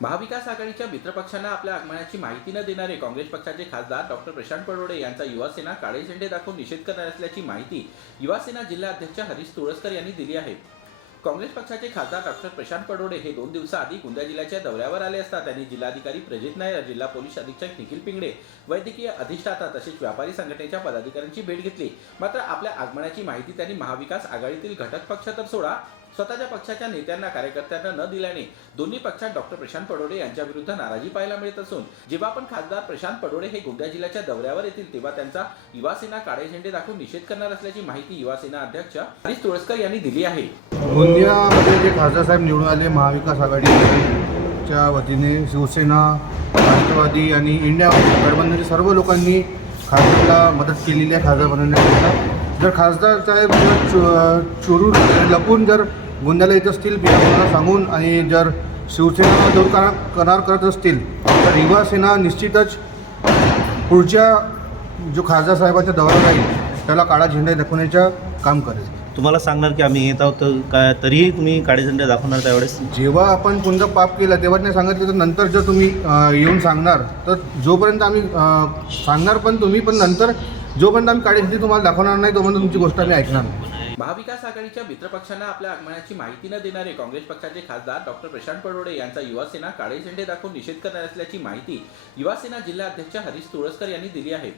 महाविकास आघाडीच्या मित्रपक्षांना आपल्या आगमनाची माहिती न देणारे काँग्रेस पक्षाचे खासदार डॉक्टर प्रशांत पडोडे यांचा युवासेना काळे झेंडे दाखवून निषेध करणार असल्याची माहिती युवासेना जिल्हा अध्यक्ष हरीश तुळसकर यांनी दिली आहे. काँग्रेस पक्षाचे खासदार डॉक्टर प्रशांत पडोडे हे दोन दिवसाआधी गोंदिया जिल्ह्याच्या दौऱ्यावर आले असता त्यांनी जिल्हाधिकारी प्रजित नायर जिल्हा पोलीस अधीक्षक निखिल पिंगडे वैद्यकीय अधिष्ठाता तसेच व्यापारी संघटनेच्या पदाधिकाऱ्यांची भेट घेतली. मात्र आपल्या आगमनाची माहिती त्यांनी महाविकास आघाडीतील घटक पक्ष तर सोडा स्वतःच्या पक्षाच्या नेत्यांना कार्यकर्त्यांना न दिल्याने दोन्ही पक्षात डॉक्टर प्रशांत पडोडे यांच्या विरुद्ध नाराजी पाहायला मिळत असून जेव्हा पण खासदार प्रशांत पडोडे हे गोंदिया जिल्ह्याच्या दौऱ्यावर येतील तेव्हा त्यांचा युवासेना काळे झेंडे दाखवून निषेध करणार असल्याची माहिती युवासेना अध्यक्ष हरीश तुळसकर यांनी दिली आहे. गोंदियामध्ये जे खासदार साहेब निवडून आले महाविकास आघाडीच्या वतीने शिवसेना राष्ट्रवादी आणि इंडिया गठबंधनच्या सर्व लोकांनी खासदारला मदत केलेली आहे खासदार बनवण्याकरिता जर खासदार साहेब जर चो चोरून लपून जर गोंदियाला येत असतील बिना सांगून आणि जर शिवसेना दूर करा करार करत असतील तर युवासेना निश्चितच पुढच्या जो खासदार साहेबांच्या दौरा राहील त्याला काळा झेंडा दाखवण्याचं काम करेल. तुम्हाला सांगणार की आम्ही येत आहोत तर काय तरीही तुम्ही काळे झेंडे दाखवणार त्यावेळेस? जेव्हा आपण कोणतं पाप केलं तेव्हा नाही सांगितलं तर नंतर जर तुम्ही अं, येऊन सांगणार तर जोपर्यंत आम्ही अं, सांगणार पण तुम्ही पण नंतर जोपर्यंत आम्ही काळी तुम्हाला दाखवणार नाही तोपर्यंत तुमची गोष्ट आम्ही ऐकणार नाही. महाविकास आघाडीच्या मित्रपक्षांना आपल्या आगमनाची माहिती न देणारे काँग्रेस पक्षाचे खासदार डॉक्टर प्रशांत पडोडे यांचा युवासेना काळे झेंडे दाखवून निषेध करणार असल्याची माहिती युवासेना जिल्हा अध्यक्ष हरीश तुळसकर यांनी दिली आहे.